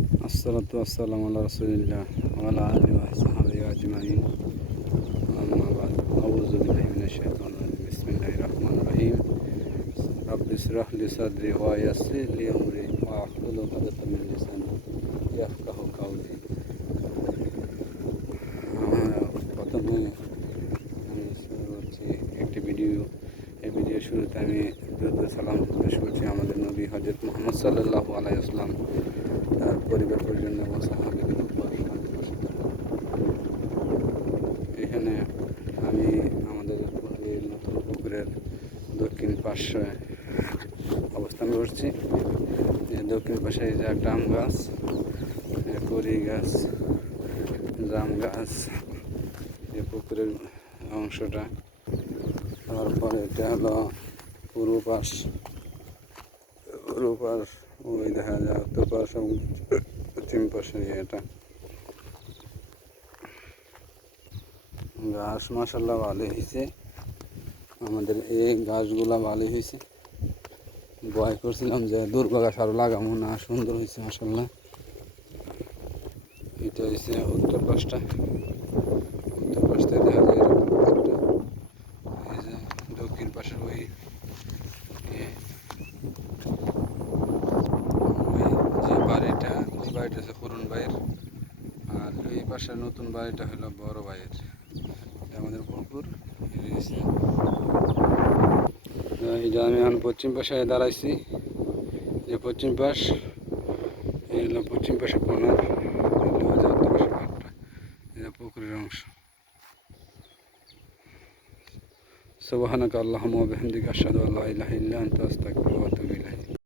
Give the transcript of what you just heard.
আসসালাতু আসসালামু আলা রাসূলিল্লাহ ওয়া আলা আলিহি ওয়া সাহবিহি আজমাইন। আম্মা বা'দ। আউযু বিল্লাহি মিনাশ শাইতানির রাজিম। বিসমিল্লাহির রাহমানির রাহিম। রাব্বি ইশরাহ লি সাদরি ওয়া ইয়াসসির লি আমরি ওয়াহলুল উকদাতাম মিন লিসানি ইয়াফকাহু কাওলি। প্রথমে আমি শুরু করছি একটি ভিডিও। এই ভিডিওর শুরুতে আমি দরুদ সালাম পেশ করছি আমাদের নবী হযরত মুহাম্মদ সাল্লাল্লাহু আলাইহি ওয়াসাল্লাম, তার পরিবার পরিজন এবং সাহাবাদের উপর এখানে আমি আমাদের নতুন পুকুরের দক্ষিণ পাশে অবস্থান করছি। দক্ষিণ পাশে এই যে একটা আম গাছ, কড়ি গাছ, জাম গাছ, এই পুকুরের অংশটা। তারপরে এটা হলো পূর্ব পাশ, ওই দেখা যায় উত্তর পাশ এবং পশ্চিম পাশে। এটা গাছ মাশাআল্লাহ ভালো হয়েছে, আমাদের এই গাছগুলা ভালো হয়েছে। ভয় করছিলাম যে দুর্বা গাছ আরও লাগাবো না, সুন্দর হয়েছে মাশাআল্লাহ। এটা হয়েছে উত্তর পাশটা, উত্তর পাশটা দেখা যায় এই যে দক্ষিণ পাশের ওই যে বাড়িটা, ওই বাড়িটা হচ্ছে পুরন ভাইয়ের, আর এই পাশের নতুন বাড়িটা হলো বড় ভাইয়ের। আমাদের পুকুর এই যে আমি এখন পশ্চিম পাশে দাঁড়াইছি। যে পশ্চিম পাশ, এই হলো পশ্চিম পাশে কোনার, উত্তর পাশে ঘরটা, এটা পুকুরের অংশ। সুবহানাকা আল্লাহুম্মা ওয়া বিহামদিকা আশহাদু আল্লা ইলাহা ইল্লা আনতা আস্তাগফিরুকা ওয়া আতুবু ইলাইক।